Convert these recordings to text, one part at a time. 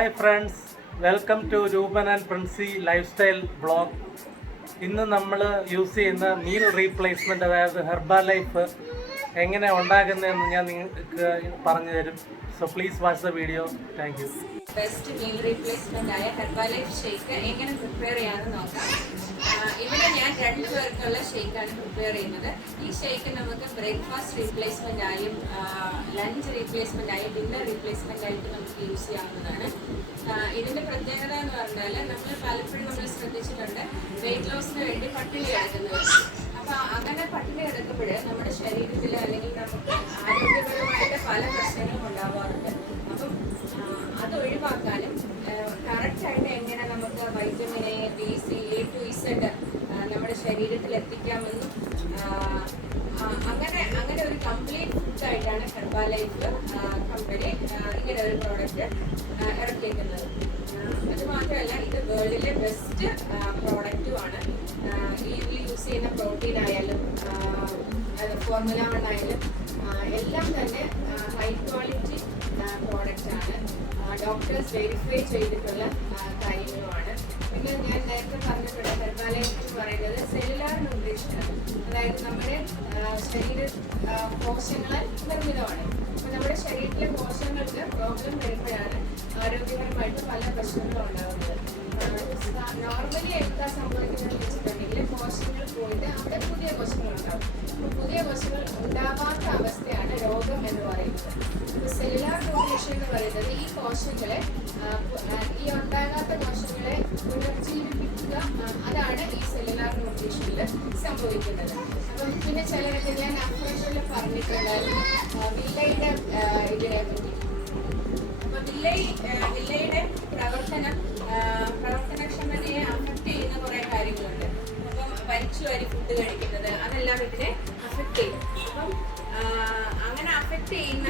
Hi friends, welcome to Roopan and Princy lifestyle vlog. ഇന്ന് നമ്മൾ use ചെയ്യുന്ന meal replacement, അതായത് ഹെർബാലൈഫ് എങ്ങനെ ഉണ്ടാക്കുന്നതെന്ന് ഞാൻ നിങ്ങൾക്ക് പറഞ്ഞു തരും. So please watch the video. Thank you. Best meal replacement ആയ ഹെർബാലൈഫ് ഷേക്ക് എങ്ങനെ പ്രിപ്പയർ ചെയ്യാമെന്ന് നോക്കാം. ഇവിടെ ഞാൻ 2 പേർക്കുള്ള ഷേക്കാണ് പ്രിപ്പയർ ചെയ്യുന്നത്. ഈ ഷേക്ക് നമുക്ക് ബ്രേക്ക്ഫാസ്റ്റ് റീപ്ലേസ്മെന്റ് ആയും ലഞ്ച് റീപ്ലേസ്മെന്റ് ആയും ഡിന്നർ റീപ്ലേസ്മെന്റ് ആയിട്ട് നമുക്ക് യൂസ് ചെയ്യാവുന്നതാണ്. ഇതിന്റെ പ്രത്യേകത എന്ന് പറഞ്ഞാൽ നമ്മൾ പലപ്പോഴും ശ്രദ്ധിച്ചിട്ടുണ്ട് വെയിറ്റ് ലോസിന് വേണ്ടി പട്ടിണി കിടക്കുന്നത്. അപ്പൊ അങ്ങനെ പട്ടിണി കിടക്കുമ്പോൾ നമ്മുടെ ശരീരത്തിൽ അല്ലെങ്കിൽ നമുക്ക് ആരോഗ്യപരമായിട്ട് പല പ്രശ്നങ്ങളും ഉണ്ടാവാറുണ്ട്. അപ്പം അത് ഒഴിവാക്കാനും കറക്റ്റായിട്ട് എങ്ങനെ നമുക്ക് vitamin A, B, C, A to Z നമ്മുടെ ശരീരത്തിൽ എത്തിക്കാമെന്നും അങ്ങനെ ഒരു കംപ്ലീറ്റ് ഫുഡായിട്ടാണ് ഹെർബാലൈഫ് കമ്പനി ഇങ്ങനെ ഒരു പ്രോഡക്റ്റ് ഇറക്കിയിരിക്കുന്നത്. അത് മാത്രമല്ല, ഇത് വേൾഡിലെ ബെസ്റ്റ് പ്രോഡക്റ്റുമാണ്. ഇതിൽ യൂസ് ചെയ്യുന്ന പ്രോട്ടീൻ ആയാലും ഫോർമുല 1 ആയാലും എല്ലാം തന്നെ ഹൈ ക്വാളിറ്റി പ്രോഡക്റ്റ് ആണ്. ഡോക്ടേഴ്സ് വെരിഫൈ ചെയ്തിട്ടുള്ള കാര്യങ്ങളുമാണ്. പിന്നെ ഞാൻ നേരത്തെ പറഞ്ഞിട്ടുണ്ട്, ഹെർബാലൈഫ് എന്ന് പറയുന്നത് സെല്ലുലാർ ന്യൂട്രീഷനാണ്. അതായത് നമ്മുടെ ശരീര കോശങ്ങളാൽ നിർമ്മിതമാണ്. അപ്പോൾ നമ്മുടെ ശരീരത്തിലെ കോശങ്ങൾക്ക് പ്രോബ്ലം വരുമ്പോഴാണ് ആരോഗ്യപരമായിട്ട് പല പ്രശ്നങ്ങളും ഉണ്ടാകുന്നത്. നോർമലി എന്താ സംഭവിക്കുന്നതെന്ന് വെച്ചിട്ടുണ്ടെങ്കിൽ കോശങ്ങൾ പോയിട്ട് അവിടെ പുതിയ കോശങ്ങൾ ഉണ്ടാകും. അപ്പോൾ പുതിയ കോശങ്ങൾ ഉണ്ടാവാത്ത അവസ്ഥയാണ് രോഗം എന്ന് പറയുന്നത്. അപ്പോൾ സെല്ലുലാർ ന്യൂട്രീഷൻ എന്ന് പറയുന്നത് ഈ കോശങ്ങളെ, ഈ ഉണ്ടാകാത്ത കോശങ്ങളെ പുനർജീവിപ്പിക്കുക, അതാണ് ഈ സെല്ലുലാർ ന്യൂട്രീഷനിൽ സംഭവിക്കുന്നത്. അപ്പം പിന്നെ ചിലരൊക്കെ ഞാൻ അഫ്രഷനിൽ പറഞ്ഞിട്ടുണ്ടായിരുന്നു വില്ലയുടെ ഇതിനെ പറ്റി. അപ്പൊ വില്ലയുടെ പ്രവർത്തനക്ഷമതയെ അഫക്ട് ചെയ്യുന്ന കുറെ കാര്യങ്ങളുണ്ട്. അപ്പം വലിച്ചു വാരി ഫുഡ് കഴിക്കുന്നത്, അതെല്ലാം ഇതിനെ അഫക്ട് ചെയ്യും. അപ്പം അങ്ങനെ അഫക്ട് ചെയ്യുന്ന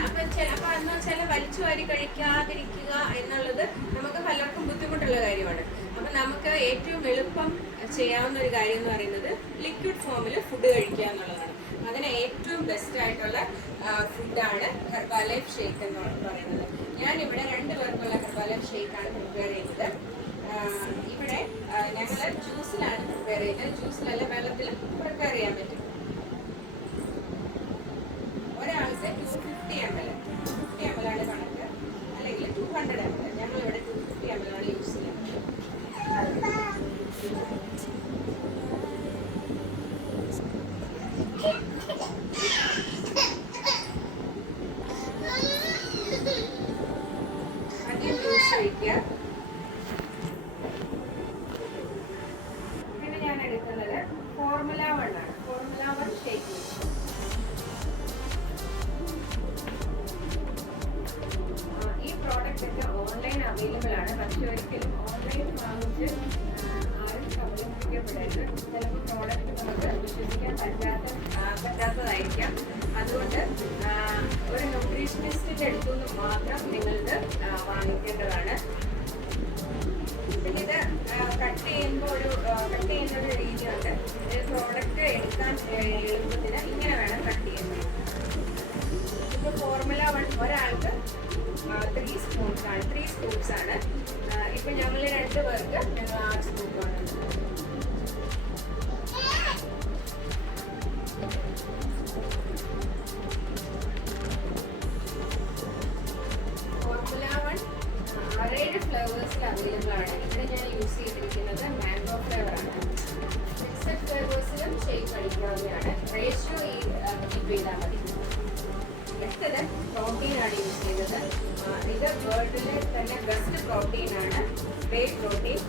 ചില വലിച്ചു വാരി കഴിക്കാതിരിക്കുക എന്നുള്ളത് നമുക്ക് പലർക്കും ബുദ്ധിമുട്ടുള്ള കാര്യമാണ്. അപ്പം നമുക്ക് ഏറ്റവും എളുപ്പം ചെയ്യാവുന്ന ഒരു കാര്യം എന്ന് പറയുന്നത് ലിക്വിഡ് ഫോമിൽ ഫുഡ് കഴിക്കുക എന്നുള്ളതാണ്. അതിന് ഏറ്റവും ബെസ്റ്റ് ആയിട്ടുള്ള ഫുഡാണ് ഹെർബാലൈഫ് ഷേക്ക് എന്ന് പറയുന്നത്. ഞാനിവിടെ 2 പേർക്കുള്ള ഹെർബാലൈഫ് ഷേക്കാണ് പ്രിപ്പയർ ചെയ്യുന്നത്. ഇവിടെ ഞങ്ങൾ ജ്യൂസിലാണ് പ്രിപ്പയർ ചെയ്യുന്നത്. ജ്യൂസിലല്ല, വെള്ളത്തിൽ പ്രിപ്പയർ ചെയ്യാൻ പറ്റും. ഒരാൾക്ക് 250 ml ആണ് കണക്ക്, അല്ലെങ്കിൽ 200 ml. ഞങ്ങളിവിടെ 250 ml ആണ് യൂസ് ചെയ്യുന്നത്. പിന്നെ ഞാൻ എടുക്കുന്നത് ഫോർമുല 1 ആണ്. Formula 1 shake mix. ഈ പ്രോഡക്റ്റ് ഒക്കെ ഓൺലൈൻ അവൈലബിൾ ആണ്. പക്ഷെ ഒരിക്കലും ഓൺലൈൻ വാങ്ങിച്ച് ആരും കബളിപ്പിക്കപ്പെടരുത്. ചിലപ്പോൾ പ്രോഡക്റ്റ് നമുക്ക് വിശ്വസിക്കാൻ പറ്റാത്തതായിരിക്കാം. അതുകൊണ്ട് ഒരു ന്യൂട്രീഷനിസ്റ്റിന്റെ അടുത്തു നിന്ന് മാത്രം നിങ്ങൾക്ക് വാങ്ങിക്കേണ്ടതാണ്. പിന്നെ ഇത് കട്ട് ചെയ്യുന്ന ഒരു രീതിയുണ്ട്. പ്രോഡക്റ്റ് എടുക്കാൻ എളുപ്പത്തിന് ഇങ്ങനെ വേണം കട്ട് ചെയ്യുന്നത്. ഇപ്പോൾ ഫോർമുല 1 ഒരാൾക്ക് 3 സ്പൂൺസ് ആണ്. ഇപ്പം ഞങ്ങൾ 2 പേർക്ക് 6 സ്പൂണാണ്. ഫോർമുല 1 6 ഫ്ലേവേഴ്സിൽ അവൈലബിൾ ആണ്. ഇവിടെ ഞാൻ യൂസ് ചെയ്തിരിക്കുന്നത് മാംഗോ ഫ്ലേവറാണ്. മിക്സഡ് ഫ്ലേവേഴ്സിലും ഷേക്ക് കഴിക്കാവുന്നതാണ്. റേഷ്യോ കീപ്പ് ചെയ്താൽ മതി. അടുത്തത് പ്രോട്ടീനാണ് യൂസ് ചെയ്യുന്നത്. ഇത് വേൾഡിലെ തന്നെ ബെസ്റ്റ് പ്രോട്ടീനാണ്, വേ പ്രോട്ടീൻ.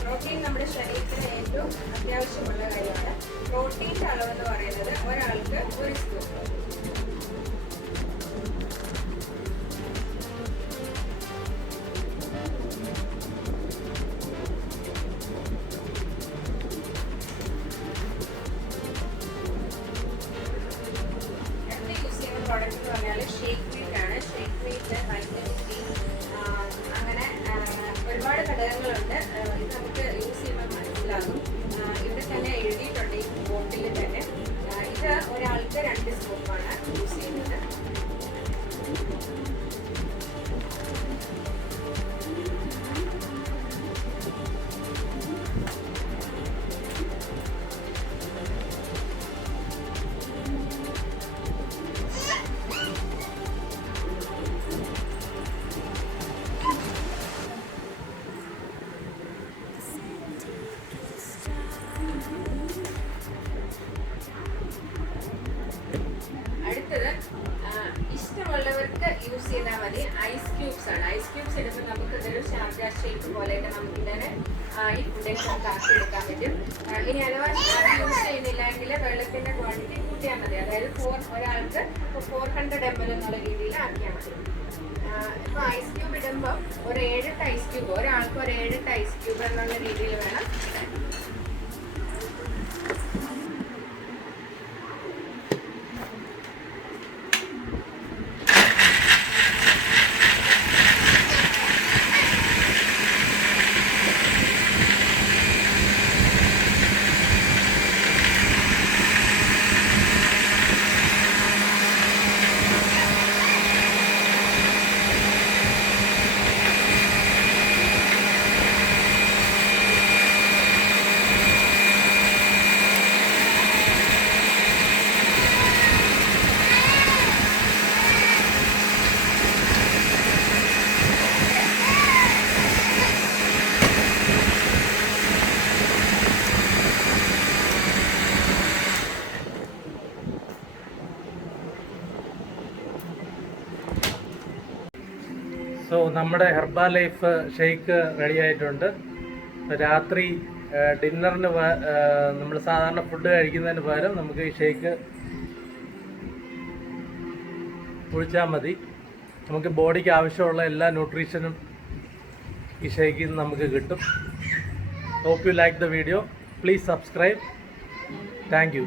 പ്രോട്ടീൻ നമ്മുടെ ശരീരത്തിന് ഏറ്റവും അത്യാവശ്യമുള്ള കാര്യമാണ്. പ്രോട്ടീൻ്റെ അളവെന്ന് പറയുന്നത് ഒരാൾക്ക് 1 സ്പൂൺ. പ്രോഡക്റ്റ് എന്ന് പറഞ്ഞാൽ ഷേക്ക് മീറ്റ് ആണ്. ഷേക്ക് മീറ്റ്, വൈറ്റമിൻ ബി, അങ്ങനെ ഒരുപാട് ഘടകങ്ങളുണ്ട്. ഇത് നമുക്ക് യൂസ് ചെയ്യുമ്പോൾ മനസ്സിലാകും. ഇവിടെ തന്നെ എഴുതിയിട്ടുണ്ട് ഈ ബോട്ടിലിൽ തന്നെ. ഇത് ഒരാൾക്ക് 2 സ്പൂണാണ് യൂസ് ചെയ്യുന്നത്. ഷേക്ക് പോലെയൊക്കെ നമുക്കിങ്ങനെ ഈ ഫുഡൊക്കെ നമുക്ക് ആക്കിയെടുക്കാൻ പറ്റും. ഇനി അഥവാ യൂസ് ചെയ്യുന്നില്ലെങ്കിൽ വെള്ളത്തിൻ്റെ ക്വാണ്ടിറ്റി കൂട്ടിയാൽ മതി. അതായത് ഒരാൾക്ക് 400 ml എന്നുള്ള രീതിയിൽ ആക്കിയാൽ മതി. ഇപ്പോൾ ഐസ് ക്യൂബ് ഇടുമ്പോൾ ഒരു 7 ഐസ് ക്യൂബ്, ഒരാൾക്ക് ഒരു 7 ഐസ് ക്യൂബ് എന്നുള്ള രീതിയിൽ വേണം. സോ നമ്മുടെ ഹെർബാലൈഫ് ഷേക്ക് റെഡി ആയിട്ടുണ്ട്. രാത്രി ഡിന്നറിന് നമ്മൾ സാധാരണ ഫുഡ് കഴിക്കുന്നതിന് പകരം നമുക്ക് ഈ ഷേക്ക് കുടിച്ചാൽ മതി. നമുക്ക് ബോഡിക്ക് ആവശ്യമുള്ള എല്ലാ ന്യൂട്രീഷനും ഈ ഷേക്കിൽ നിന്ന് നമുക്ക് കിട്ടും. Hope you like the video. Please subscribe. Thank U.